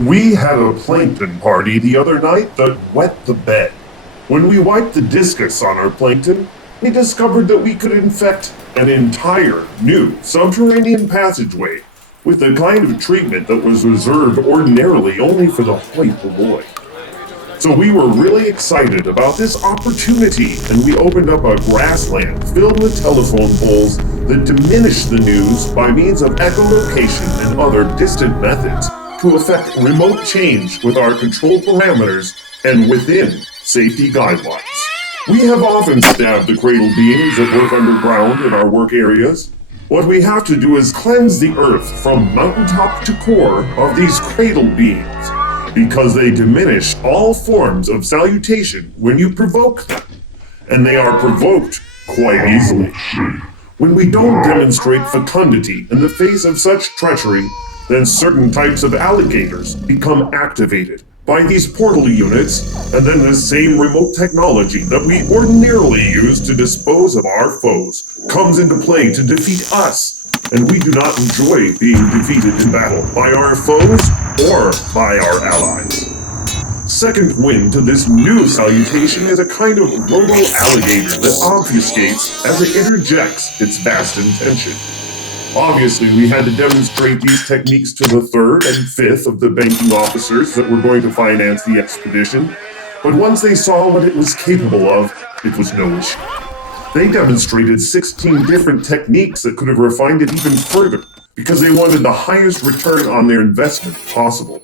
We had a Plankton party the other night that wet the bed. When we wiped the discus on our Plankton, we discovered that we could infect an entire new subterranean passageway with the kind of treatment that was reserved ordinarily only for the hoi polloi. So we were really excited about this opportunity, and we opened up a grassland filled with telephone poles that diminished the news by means of echolocation and other distant methods to effect remote change with our control parameters and within safety guidelines. We have often stabbed the Cradle Beings that work underground in our work areas. What we have to do is cleanse the earth from mountaintop to core of these Cradle Beings, because they diminish all forms of salutation when you provoke them, and they are provoked quite easily. When we don't demonstrate fecundity in the face of such treachery, then certain types of alligators become activated by these portal units, and then the same remote technology that we ordinarily use to dispose of our foes comes into play to defeat us, and we do not enjoy being defeated in battle by our foes or by our allies. Second wind to this new salutation is a kind of robo-alligator that obfuscates as it interjects its vast intention. Obviously, we had to demonstrate these techniques to the third and fifth of the banking officers that were going to finance the expedition, but once they saw what it was capable of, it was no issue. They demonstrated 16 different techniques that could have refined it even further, because they wanted the highest return on their investment possible.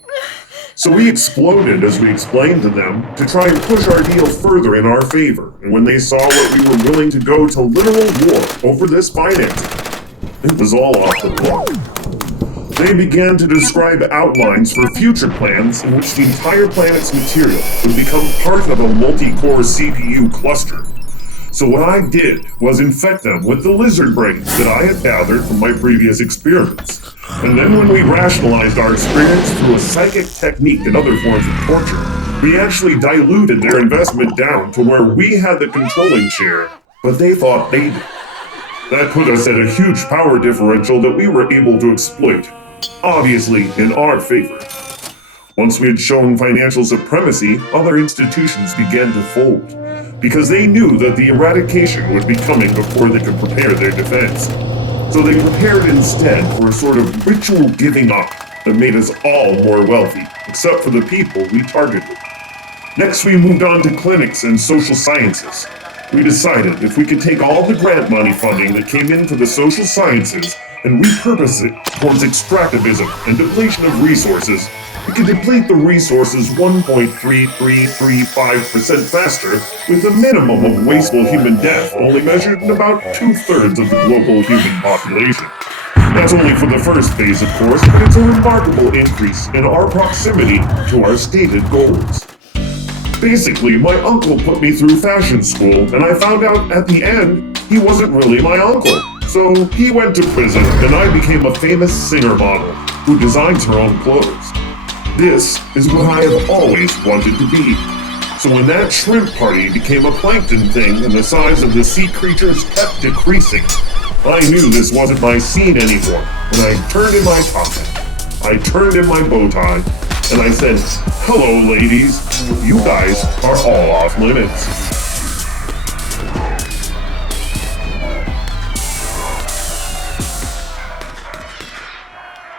So we exploded as we explained to them to try and push our deal further in our favor, and when they saw what we were willing to go to literal war over this financing, it was all off the block. They began to describe outlines for future plans in which the entire planet's material would become part of a multi-core CPU cluster. So what I did was infect them with the lizard brains that I had gathered from my previous experiments. And then when we rationalized our experience through a psychic technique and other forms of torture, we actually diluted their investment down to where we had the controlling share, but they thought they did. That put us at a huge power differential that we were able to exploit, obviously in our favor. Once we had shown financial supremacy, other institutions began to fold, because they knew that the eradication would be coming before they could prepare their defense. So they prepared instead for a sort of ritual giving up that made us all more wealthy, except for the people we targeted. Next we moved on to clinics and social sciences. We decided if we could take all the grant money funding that came into the social sciences and repurpose it towards extractivism and depletion of resources, we could deplete the resources 1.3335% faster with a minimum of wasteful human death only measured in about 2/3 of the global human population. That's only for the first phase, of course, but it's a remarkable increase in our proximity to our stated goals. Basically, my uncle put me through fashion school, and I found out at the end he wasn't really my uncle. So he went to prison, and I became a famous singer model who designs her own clothes. This is what I have always wanted to be. So when that shrimp party became a Plankton thing and the size of the sea creatures kept decreasing, I knew this wasn't my scene anymore. When I turned in my top hat, I turned in my bow tie, and I said, "Hello, ladies. You guys are all off limits."